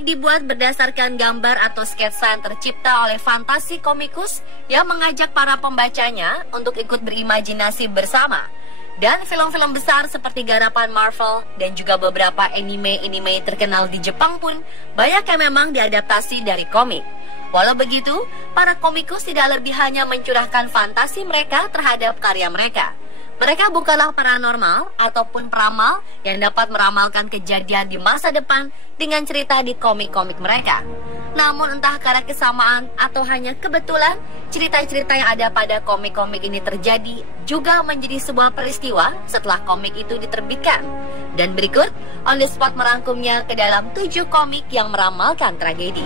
Komik dibuat berdasarkan gambar atau sketsa yang tercipta oleh fantasi komikus yang mengajak para pembacanya untuk ikut berimajinasi bersama. Dan film-film besar seperti garapan Marvel dan juga beberapa anime terkenal di Jepang pun banyak yang memang diadaptasi dari komik. Walau begitu, para komikus tidak lebih hanya mencurahkan fantasi mereka terhadap karya mereka. Mereka bukanlah paranormal ataupun peramal yang dapat meramalkan kejadian di masa depan dengan cerita di komik-komik mereka. Namun entah karena kesamaan atau hanya kebetulan, cerita-cerita yang ada pada komik-komik ini terjadi juga menjadi sebuah peristiwa setelah komik itu diterbitkan. Dan berikut, On The Spot merangkumnya ke dalam 7 komik yang meramalkan tragedi.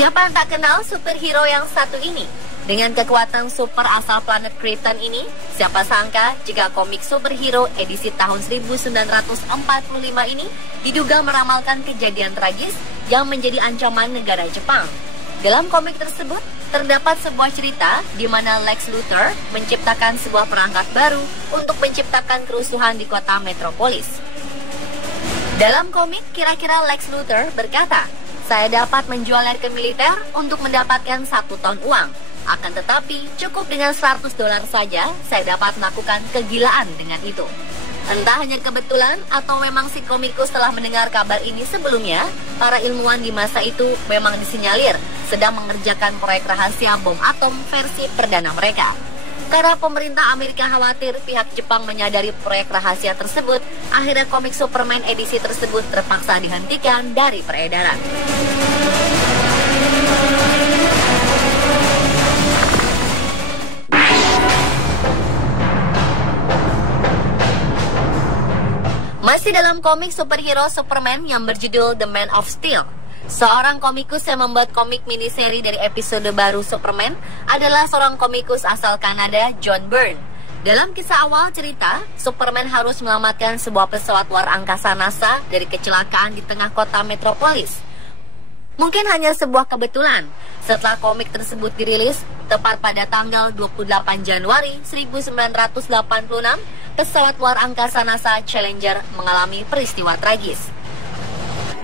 Siapa yang tak kenal superhero yang satu ini? Dengan kekuatan super asal planet Krypton ini, siapa sangka jika komik superhero edisi tahun 1945 ini diduga meramalkan kejadian tragis yang menjadi ancaman negara Jepang. Dalam komik tersebut, terdapat sebuah cerita di mana Lex Luthor menciptakan sebuah perangkat baru untuk menciptakan kerusuhan di kota metropolis. Dalam komik, kira-kira Lex Luthor berkata, "Saya dapat menjualnya ke militer untuk mendapatkan 1 ton uang. Akan tetapi, cukup dengan $100 saja, saya dapat melakukan kegilaan dengan itu." Entah hanya kebetulan atau memang si komikus telah mendengar kabar ini sebelumnya, para ilmuwan di masa itu memang disinyalir sedang mengerjakan proyek rahasia bom atom versi perdana mereka. Karena pemerintah Amerika khawatir pihak Jepang menyadari proyek rahasia tersebut, akhirnya komik Superman edisi tersebut terpaksa dihentikan dari peredaran. Masih dalam komik superhero Superman yang berjudul The Man of Steel, seorang komikus yang membuat komik miniseri dari episode baru Superman adalah seorang komikus asal Kanada, John Byrne. Dalam kisah awal cerita, Superman harus menyelamatkan sebuah pesawat luar angkasa NASA dari kecelakaan di tengah kota metropolis. Mungkin hanya sebuah kebetulan, setelah komik tersebut dirilis, tepat pada tanggal 28 Januari 1986, pesawat luar angkasa NASA Challenger mengalami peristiwa tragis.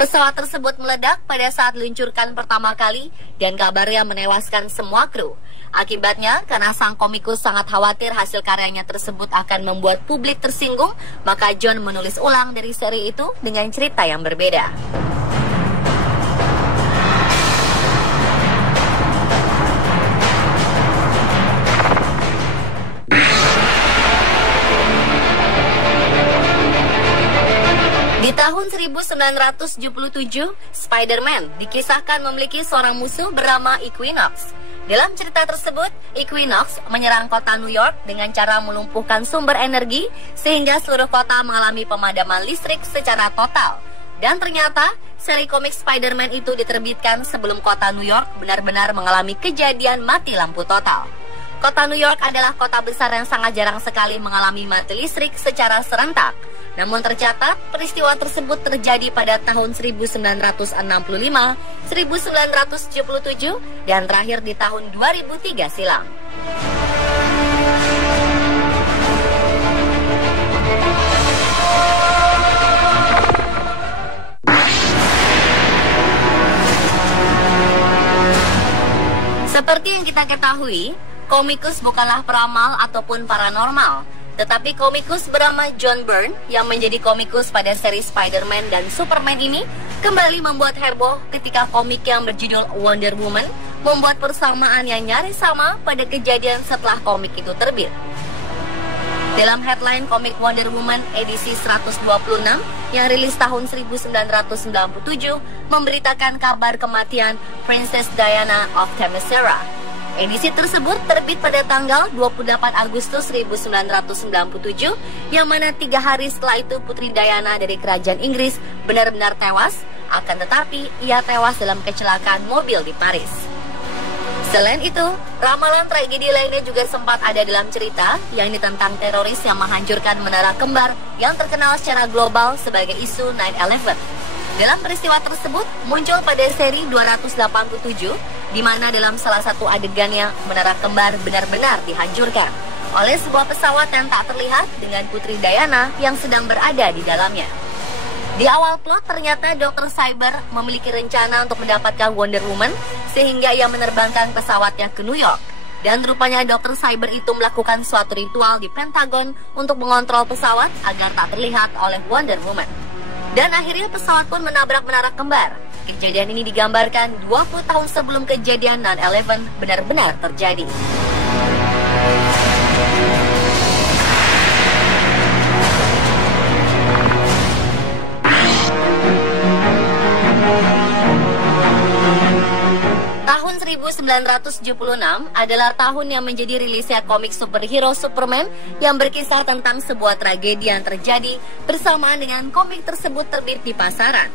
Pesawat tersebut meledak pada saat diluncurkan pertama kali dan kabarnya menewaskan semua kru. Akibatnya, karena sang komikus sangat khawatir hasil karyanya tersebut akan membuat publik tersinggung, maka John menulis ulang dari seri itu dengan cerita yang berbeda. Di tahun 1977, Spider-Man dikisahkan memiliki seorang musuh bernama Equinox. Dalam cerita tersebut, Equinox menyerang kota New York dengan cara melumpuhkan sumber energi sehingga seluruh kota mengalami pemadaman listrik secara total. Dan ternyata, seri komik Spider-Man itu diterbitkan sebelum kota New York benar-benar mengalami kejadian mati lampu total. Kota New York adalah kota besar yang sangat jarang sekali mengalami mati listrik secara serentak. Namun tercatat, peristiwa tersebut terjadi pada tahun 1965, 1977, dan terakhir di tahun 2003 silam. Seperti yang kita ketahui, komikus bukanlah peramal ataupun paranormal, tetapi komikus bernama John Byrne yang menjadi komikus pada seri Spider-Man dan Superman ini kembali membuat heboh ketika komik yang berjudul Wonder Woman membuat persamaan yang nyaris sama pada kejadian setelah komik itu terbit. Dalam headline komik Wonder Woman edisi 126 yang rilis tahun 1997 memberitakan kabar kematian Princess Diana of Themyscira. Edisi tersebut terbit pada tanggal 28 Agustus 1997, yang mana 3 hari setelah itu Putri Diana dari Kerajaan Inggris benar-benar tewas, akan tetapi ia tewas dalam kecelakaan mobil di Paris. Selain itu, ramalan tragedi lainnya juga sempat ada dalam cerita, yakni tentang teroris yang menghancurkan menara kembar yang terkenal secara global sebagai isu 9/11. Dalam peristiwa tersebut muncul pada seri 287, di mana dalam salah satu adegannya menara kembar benar-benar dihancurkan oleh sebuah pesawat yang tak terlihat dengan Putri Diana yang sedang berada di dalamnya. Di awal plot ternyata Dr. Cyber memiliki rencana untuk mendapatkan Wonder Woman sehingga ia menerbangkan pesawatnya ke New York. Dan rupanya Dr. Cyber itu melakukan suatu ritual di Pentagon untuk mengontrol pesawat agar tak terlihat oleh Wonder Woman. Dan akhirnya pesawat pun menabrak menara kembar. Kejadian ini digambarkan 20 tahun sebelum kejadian 9/11 benar-benar terjadi. Tahun 1976 adalah tahun yang menjadi rilisnya komik superhero Superman yang berkisah tentang sebuah tragedi yang terjadi bersamaan dengan komik tersebut terbit di pasaran.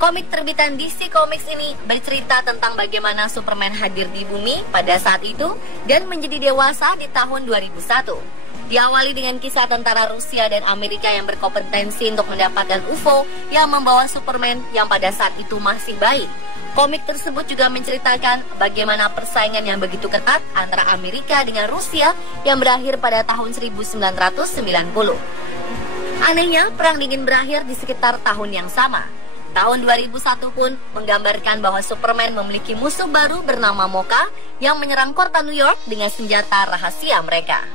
Komik terbitan DC Comics ini bercerita tentang bagaimana Superman hadir di bumi pada saat itu dan menjadi dewasa di tahun 2001. Diawali dengan kisah tentara Rusia dan Amerika yang berkompetensi untuk mendapatkan UFO yang membawa Superman yang pada saat itu masih bayi. Komik tersebut juga menceritakan bagaimana persaingan yang begitu ketat antara Amerika dengan Rusia yang berakhir pada tahun 1990. Anehnya, Perang Dingin berakhir di sekitar tahun yang sama. Tahun 2001 pun menggambarkan bahwa Superman memiliki musuh baru bernama Mocha yang menyerang kota New York dengan senjata rahasia mereka.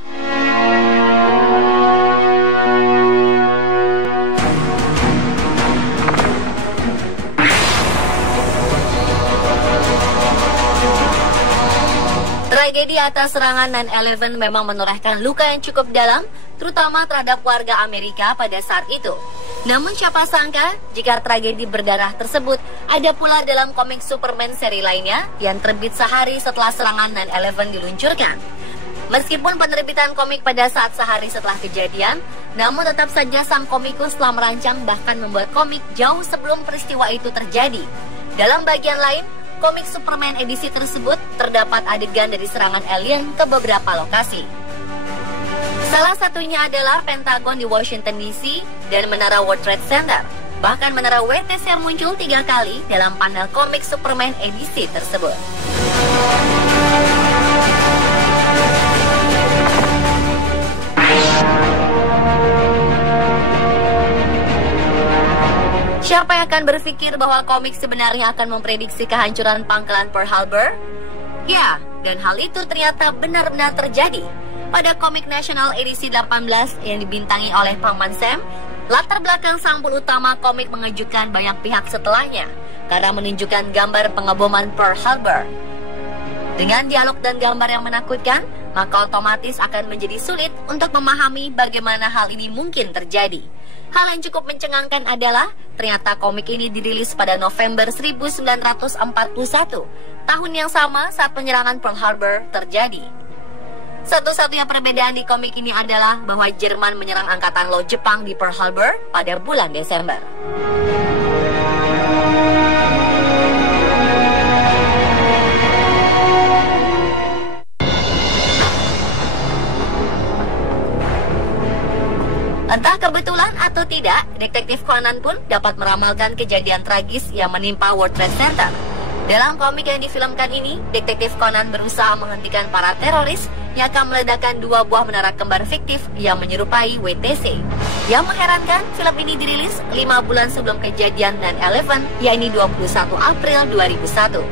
Tragedi atas serangan 9/11 memang menorehkan luka yang cukup dalam, terutama terhadap warga Amerika pada saat itu. Namun siapa sangka jika tragedi berdarah tersebut ada pula dalam komik Superman seri lainnya yang terbit sehari setelah serangan 9/11 diluncurkan. Meskipun penerbitan komik pada saat sehari setelah kejadian, namun tetap saja sang komikus telah merancang bahkan membuat komik jauh sebelum peristiwa itu terjadi. Dalam bagian lain, komik Superman edisi tersebut terdapat adegan dari serangan alien ke beberapa lokasi. Salah satunya adalah Pentagon di Washington DC dan Menara World Trade Center. Bahkan Menara WTC muncul 3 kali dalam panel komik Superman edisi tersebut. Siapa yang akan berpikir bahwa komik sebenarnya akan memprediksi kehancuran pangkalan Pearl Harbor? Ya, dan hal itu ternyata benar-benar terjadi. Pada komik nasional edisi 18 yang dibintangi oleh Paman Sam, latar belakang sampul utama komik mengejutkan banyak pihak setelahnya karena menunjukkan gambar pengeboman Pearl Harbor. Dengan dialog dan gambar yang menakutkan, maka otomatis akan menjadi sulit untuk memahami bagaimana hal ini mungkin terjadi. Hal yang cukup mencengangkan adalah ternyata komik ini dirilis pada November 1941, tahun yang sama saat penyerangan Pearl Harbor terjadi. Satu-satunya perbedaan di komik ini adalah bahwa Jerman menyerang angkatan laut Jepang di Pearl Harbor pada bulan Desember. Entah kebetulan atau tidak, Detektif Conan pun dapat meramalkan kejadian tragis yang menimpa World Trade Center. Dalam komik yang difilmkan ini, Detektif Conan berusaha menghentikan para teroris yang akan meledakkan 2 buah menara kembar fiktif yang menyerupai WTC. Yang mengherankan, film ini dirilis 5 bulan sebelum kejadian 9/11, yakni 21 April 2001.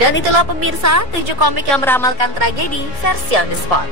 Dan itulah pemirsa, 7 komik yang meramalkan tragedi versi on the spot.